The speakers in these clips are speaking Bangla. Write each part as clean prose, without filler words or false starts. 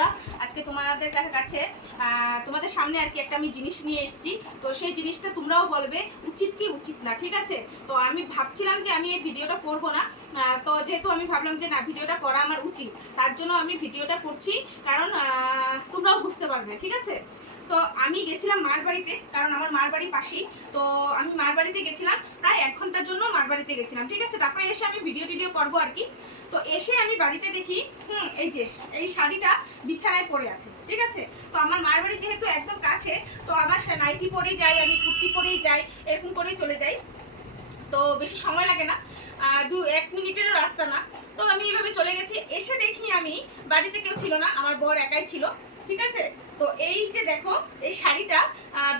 বন্ধুরা, আজকে তোমাদের কাছে তোমাদের সামনে আর কি একটা আমি জিনিস নিয়ে এসেছি। তো সেই জিনিসটা তোমরাও বলবে উচিত কি উচিত না, ঠিক আছে? তো আমি ভাবছিলাম যে আমি এই ভিডিওটা করব না, তো যেহেতু আমি ভাবলাম যে না, ভিডিওটা করা আমার উচিত, তার জন্য আমি ভিডিওটা করছি। কারণ তোমরাও বুঝতে পারবে, ঠিক আছে? তো আমি গেছিলাম মার বাড়িতে, কারণ আমার মার বাড়ি পাশেই। তো আমি মার বাড়িতে গেছিলাম, প্রায় 1 ঘন্টার জন্য মার বাড়িতে গেছিলাম, ঠিক আছে? তারপরে এসে আমি ভিডিও করবো আর কি। তো এসে আমি বাড়িতে দেখি এই যে এই শাড়িটা বিছানায় পড়ে আছে, ঠিক আছে? তো আমার মার বাড়ি যেহেতু একদম কাছে, তো আমার নাইটি পরেই যাই, আমি কুর্তি পরেই যাই, এরকম করেই চলে যাই। তো বেশি সময় লাগে না, 1 মিনিটেরও রাস্তা না। তো আমি এভাবে চলে গেছি। এসে দেখি আমি বাড়িতে কেউ ছিল না, আমার বর একাই ছিল, ঠিক আছে? তো এই যে দেখো, এই শাড়িটা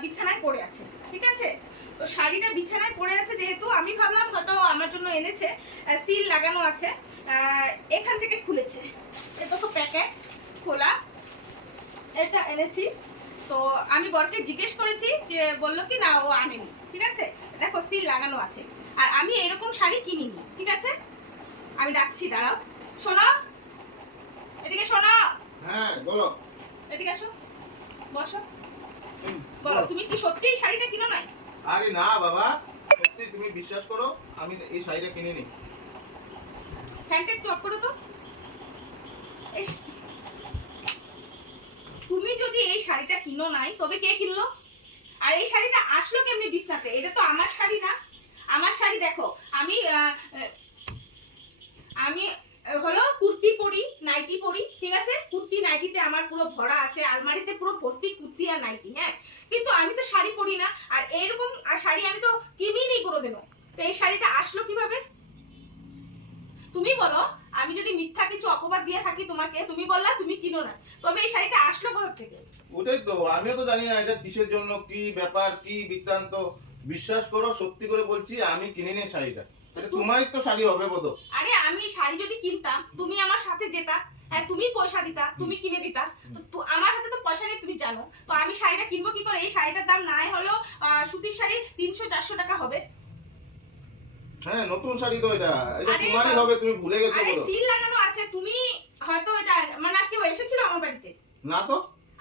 বিছানায় পড়ে আছে, ঠিক আছে? তো শাড়িটা বিছানায় পড়ে আছে, যেহেতু আমি ভাবলাম হয়তো আমার জন্য এনেছে, সিল লাগানো আছে, এখান থেকে খুলেছে। এটা তো প্যাকেট খোলা, এটা এনেছি। তো আমি বরকে জিজ্ঞেস করেছি, যে বললো কি না ও আনেনি, ঠিক আছে? দেখো সিল লাগানো আছে। আর আমি এরকম শাড়ি কিনিনি, ঠিক আছে? আমি ডাকছি, দাঁড়াও। শোনো, এদিকে শোনো। হ্যাঁ বলো। এদিকে আসো, বসো। বলো, তুমি কি সত্যি এই শাড়িটা কিনো নাই? আরে না বাবা, সত্যি তুমি বিশ্বাস করো, আমি এই শাড়িটা কিনিনি। ফ্যানটা একটু অফ করো তো। তুমি যদি এই শাড়িটা কিনো নাই, তবে কে কিনলো? আর এই শাড়িটা আসলো কেমনি বিছনাতে? এটা তো আমার শাড়ি না। আমার শাড়ি দেখো, আমি আমি হলো কুর্তি পরি, নাইটি পরি, ঠিক আছে? কুর্তি নাইটিতে আমার পুরো ভরা আছে, আলমারিতে পুরো ভর্তি কুর্তি আর নাইটি, হ্যাঁ। কিন্তু আমি তো শাড়ি পরি না, আর এরকম শাড়ি আমি তো কিনিনি কোনোদিনও। তো এই শাড়িটা আসলো কিভাবে? তুমি বলো। আমি যদি মিথ্যা কিছু অপবাদ দিয়ে থাকি তোমাকে, তুমি বললা তুমি কিনো না, তবে এই শাড়িটা আসলো কোথা থেকে? ওটাই তো, আমিও তো জানি না এটা কিসের জন্য, কি ব্যাপার, কি বৃত্তান্ত। বিশ্বাস করো, সত্যি করে বলছি, আমি কিনিনি শাড়িটা। এটা তোমারই তো শাড়ি হবে বোধ। আরে আমি শাড়ি যদি কিনতাম, তুমি আমার সাথে যেতা, হ্যাঁ, তুমি পয়সা দিতা, তুমি কিনে দিতা। তো আমার হাতে তো পয়সা নেই, তুমি জানো। তো আমি শাড়িটা কিনবো কি করে? এই শাড়িটার দাম নাই হলো সুতির শাড়ি 300-400 টাকা হবে। হ্যাঁ, নতুন শাড়ি তো এটা, এটা আরে তোমারই হবে, তুমি ভুলে গেছো আরে বলো। সিল লাগানো আছে, তুমি হয়তো এটা মানে কেউ এসেছিল আমার বাড়িতে? না তো।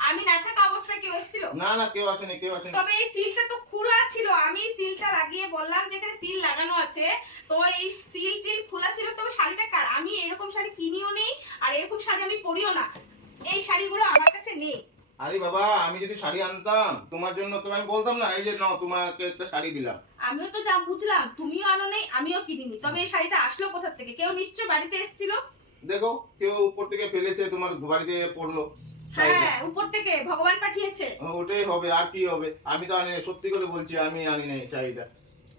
আমি না থাকা অবস্থায় কেউ এসেছিল? না না, কেউ আসেনি, কেউ আসেনি। তবে এই সিলটা তো খোলা ছিল, আমি সিলটা লাগিয়ে বললাম যে এখানে সিল লাগানো আছে। তো এই সিল টিল খোলা ছিল, তবে শাড়িটা কার? আমি এরকম শাড়ি কিনিও নেই, আর এরকম শাড়ি আমি পরিও না। এই শাড়িগুলো আমার কাছে নেই। আরে বাবা, আমি যদি শাড়ি আনতাম তোমার জন্য, তো আমি বলতাম না এই যে নাও তোমাকে একটা শাড়ি দিলাম। আমিও তো যা বুঝলাম, তুমিও আনো নেই, আমিও কিনিনি, তবে এই শাড়িটা আসলো কোথা থেকে? কেউ নিশ্চয় বাড়িতে এসেছিল। দেখো, কেউ উপর থেকে ফেলেছে, তোমার বাড়িতে পড়লো শাড়িটা। হ্যাঁ, উপর থেকে ভগবান পাঠিয়েছে। ওটাই হবে, আর কি হবে? আমি তো আনি নাই, সত্যি করে বলছি, আমি আনি নাই শাড়িটা।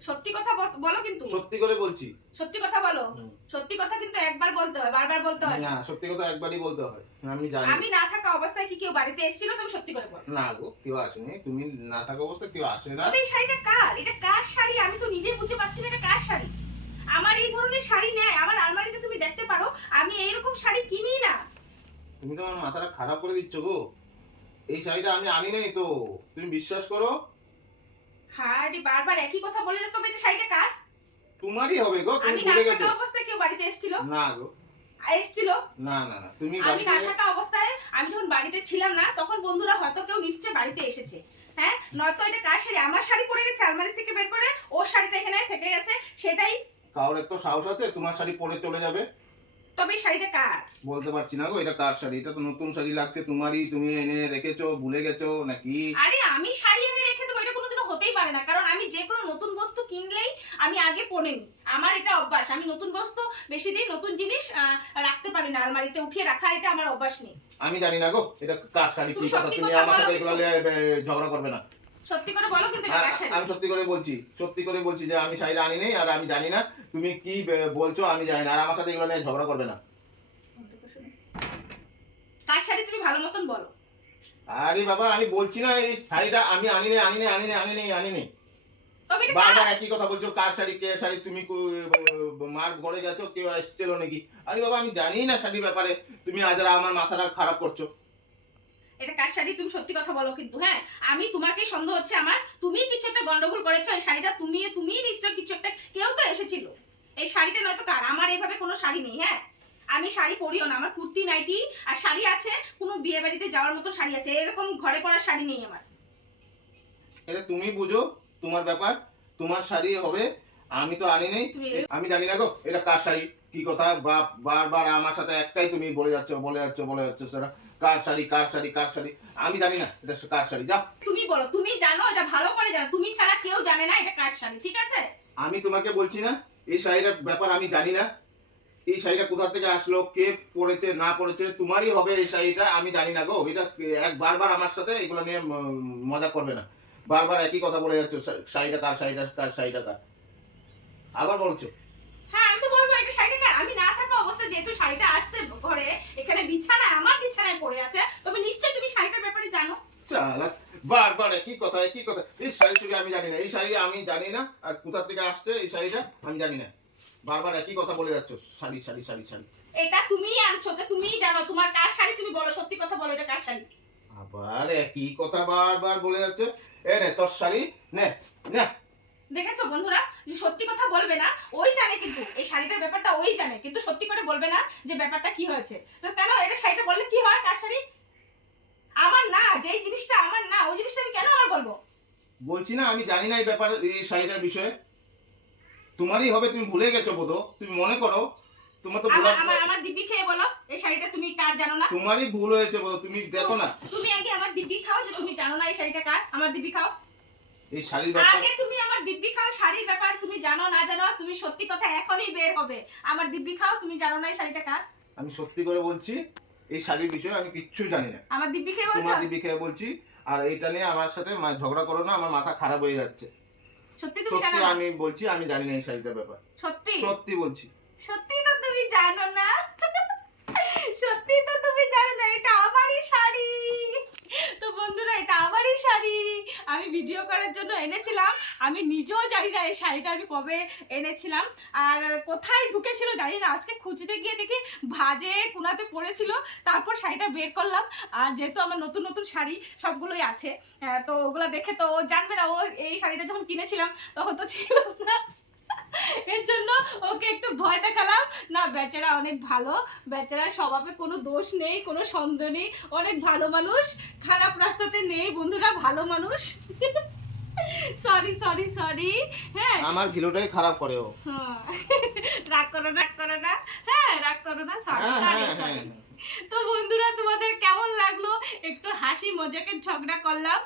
সত্যি কথা বলো কিন্তু। সত্যি করে বলছি। সত্যি কথা বলো। সত্যি কথা কিন্তু একবার বলতে হয়, বারবার বলতে হয় না। না, সত্যি কথা একবারই বলতে হয়। আমি জানি। আমি না থাকা অবস্থায় কি কেউ বাড়িতে এসেছিল? তুমি সত্যি করে বলো। না গো, কেউ আসেনি, তুমি না থাকা অবস্থায় কেউ আসে না। তবে এই শাড়িটা কার? এটা কার শাড়ি? আমি তো নিজে বুঝতে পারছি না এটা কার শাড়ি। আমার এই ধরনের শাড়ি নেই, আমার আলমারিতে তুমি দেখতে পারো, আমি এইরকম শাড়ি কিনি না। তুমি তো আমার মাথাটা খারাপ করে দিচ্ছ গো। এই শাড়িটা আমি আনি নাই তো, তুমি বিশ্বাস করো। হ্যাঁ, বারবার একই কথা বলে যাচ্ছ। তবে এটা শাড়িটা কার? তোমারই হবে গো, তুমি আমি না ভুলে থাকা গেছো। অবস্থায় কেউ বাড়িতে এসেছিল? না গো। এসেছিল। না না না, তুমি আমি না বাড়িতে। থাকা অবস্থায়, আমি যখন বাড়িতে ছিলাম না, তখন বন্ধুরা হয়তো কেউ নিশ্চয় বাড়িতে এসেছে, হ্যাঁ। নয়তো এটা কার শাড়ি? আমার শাড়ি পরে গেছে আলমারি থেকে বের করে, ওর শাড়িটা এখানে থেকে গেছে, সেটাই। কারোর এত সাহস আছে তোমার শাড়ি পরে চলে যাবে? তবে এই শাড়িটা কার? বলতে পারছি না গো, এটা কার শাড়ি? এটা তো নতুন শাড়ি লাগছে তোমারই, তুমি এনে রেখেছো, ভুলে গেছো নাকি? আরে আমি শাড়ি এনে রেখে দেবো, এটা কোনোদিনও হতেই পারে না। কারণ আমি যে কোনো নতুন বস্তু কিনলেই আমি আগে পরে নিই, আমার এটা অভ্যাস। আমি নতুন বস্তু বেশি দিন, নতুন জিনিস রাখতে পারি না আলমারিতে উঠিয়ে রাখার, এটা আমার অভ্যাস নেই। আমি জানি না গো, এটা কার শাড়ি, কি কথা। তুমি আমার সাথে এগুলো নিয়ে ঝগড়া করবে না। সত্যি করে বলো কিন্তু এটা কার শাড়ি? আমি সত্যি করে বলছি, সত্যি করে বলছি যে আমি শাড়িটা আনি নেই, আর আমি জানি না তুমি কি বলছো, আমি জানি না। আর আমার সাথে এগুলো নিয়ে ঝগড়া করবে না। কার শাড়ি তুমি ভালো মতন বলো। আরে বাবা, আমি বলছি না এই শাড়িটা আমি আনি নেই, আনি নেই, আনি নেই, আনি নেই, আনি নেই। তবে এটা বারবার কার? একই কথা বলছো, কার শাড়ি, কে শাড়ি, তুমি মার ঘরে গেছো, কেউ এসেছিল নাকি? আরে বাবা, আমি জানি না শাড়ির ব্যাপারে, তুমি আজ আর আমার মাথাটা খারাপ করছো। এটা কার শাড়ি তুমি সত্যি কথা বলো কিন্তু, হ্যাঁ। আমি তোমাকেই সন্দেহ হচ্ছে আমার, তুমি কিছু একটা গন্ডগোল করেছো। এই শাড়িটা তুমি নিশ্চয় কিছু একটা, কেউ তো এসেছিল। এই শাড়িটা নয়তো কার? আমার এইভাবে কোনো শাড়ি নেই, হ্যাঁ। আমি শাড়ি পরিও না, আমার কুর্তি নাইটি আর শাড়ি আছে, কোনো বিয়ে বাড়িতে যাওয়ার মতো শাড়ি আছে, এরকম ঘরে পরার শাড়ি নেই আমার। এটা তুমি বুঝো, তোমার ব্যাপার, তোমার শাড়ি হবে, আমি তো আনি নেই। আমি জানি না গো এটা কার শাড়ি, কি কথা বারবার আমার সাথে একটাই তুমি বলে যাচ্ছ সেটা কার শাড়ি কার শাড়ি কার শাড়ি, আমি জানি না এটা কার শাড়ি। যা তুমি বলো, তুমি জানো, এটা ভালো করে জানো, তুমি ছাড়া কেউ জানে না এটা কার শাড়ি, ঠিক আছে? আমি তোমাকে বলছি না এই শাড়িটার ব্যাপার আমি জানি না, এই শাড়িটা কোথা থেকে আসলো, কে পরেছে না পরেছে, তোমারই হবে এই শাড়িটা, আমি জানি না গো। এটা বারবার আমার সাথে এগুলো নিয়ে মজা করবে না, বারবার একই কথা বলে যাচ্ছ শাড়িটা কার শাড়িটা কার শাড়িটা কার, আবার বলছো। হ্যাঁ আমি তো বলবো এটা শাড়িটা কার। আমি না থাকা অবস্থায় যেহেতু শাড়িটা আসছে ঘরে, এখানে বিছানায়, আমার বিছানায় পড়ে আছে, তবে নিশ্চয়ই তুমি শাড়িটার ব্যাপারে জানো। চালাস, বারবার একই কথা একই কথা। এই শাড়ি চুড়ি আমি জানি না, এই শাড়ি আমি জানি না, আর কোথা থেকে আসছে এই শাড়িটা আমি জানি না, বারবার একই কথা বলে যাচ্ছ শাড়ি শাড়ি শাড়ি শাড়ি। এটা তুমিই আনছো, তো তুমিই জানো তোমার কার শাড়ি, তুমি বলো, সত্যি কথা বলো, এটা কার শাড়ি? আবার একই কথা বারবার বলে যাচ্ছে। এ নে তোর শাড়ি, নে নে। দেখেছো বন্ধুরা, যে সত্যি কথা বলবে না, ওই জানে, কিন্তু এই শাড়িটার ব্যাপারটা ওই জানে, কিন্তু সত্যি করে বলবে না যে ব্যাপারটা কি হয়েছে। তো কেন এটা শাড়িটা বললে কি হয়, কার শাড়ি? আমার না, যেই জিনিসটা আমার না, ওই জিনিসটা আমি কেন আমার বলবো? বলছি না আমি জানি না এই ব্যাপার, এই শাড়িটার বিষয়ে। তোমারই হবে, তুমি ভুলে গেছো বোধ, তুমি মনে করো তোমার তো আমার ভোলা, আমার আমার দিব্যি খেয়ে বলো, এই শাড়িটা তুমি কার জানো না? তোমারই ভুল হয়েছে বোধ, তুমি দেখো না। তুমি আগে আমার দিব্যি খাও যে তুমি জানো না এই শাড়িটা কার, আমার দিব্যি খাও। এই শাড়ির ব্যাপার আগে তুমি আমার দিব্যি খাও, শাড়ির ব্যাপার তুমি জানো না জানো, তুমি সত্যি কথা এখনই বের হবে। আমার দিব্যি খাও, তুমি জানো না এই শাড়িটা কার। আমি সত্যি করে বলছি, এই শাড়ির বিষয়ে আমি কিচ্ছু জানি না। আমার দিব্যি খেয়ে বলছো? তোমার দিদি খেয়ে বলছি, আর এইটা নিয়ে আমার সাথে ঝগড়া করো না, আমার মাথা খারাপ হয়ে যাচ্ছে। সত্যি তুমি জানো সত্যি না? আমি বলছি আমি জানি না এই শাড়িটার ব্যাপার, সত্যি সত্যি বলছি। সত্যি তো তুমি জানো না, সত্যি তো তুমি জানো না, এটা আমারই শাড়ি। তো বন্ধুরা, এটা আমারই শাড়ি, আমি ভিডিও করার জন্য এনেছিলাম, আমি নিজেও জানি না এই শাড়িটা আমি কবে এনেছিলাম আর কোথায় ঢুকেছিল জানি না। আজকে খুঁজতে গিয়ে দেখি ভাজে কোনাতে পড়েছিল, তারপর শাড়িটা বের করলাম। আর যেহেতু আমার নতুন নতুন শাড়ি সবগুলোই আছে, তো ওগুলো দেখে তো ও জানবে না, ও এই শাড়িটা যখন কিনেছিলাম তখন তো ছিল না, এর জন্য ওকে একটু ভয় দেখালাম। না, বেচারা অনেক ভালো, বেচারার স্বভাবে কোনো দোষ নেই, কোনো সন্দেহ নেই, অনেক ভালো মানুষ, খারাপ রাস্তাতে নেই বন্ধুরা, ভালো মানুষ। Sorry sorry sorry. হ্যাঁ আমার ঘিলুটাই খারাপ করে ও। হ্যাঁ, রাগ করো না, রাগ করো না, হ্যাঁ রাগ করো না, সরি হ্যাঁ, সরি হ্যাঁ, সরি। হ্যাঁ। তো বন্ধুরা, তোমাদের কেমন লাগলো? একটু হাসি মজাকের ঝগড়া করলাম,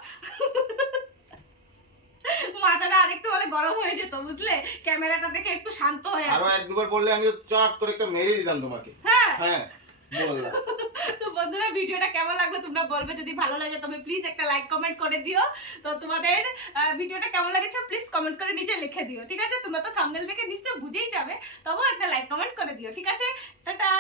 মাথাটা আরেকটু হলে গরম হয়ে যেত বুঝলে, ক্যামেরাটা দেখে একটু শান্ত হয়ে আরো আছে। এক দুবার বললে আমি চট করে একটা মেরে দিতাম তোমাকে। হ্যাঁ হ্যাঁ বললাম। তো বন্ধুরা, ভিডিওটা কেমন লাগলো তোমরা বলবে, যদি ভালো লাগে তবে প্লিজ একটা লাইক কমেন্ট করে দিও। তো তোমাদের ভিডিওটা কেমন লাগেছে প্লিজ কমেন্ট করে নিচে লিখে দিও, ঠিক আছে? তোমরা তো থাম্বনেল দেখে নিশ্চয়ই বুঝেই যাবে, তবুও একটা লাইক কমেন্ট করে দিও, ঠিক আছে? টাটা।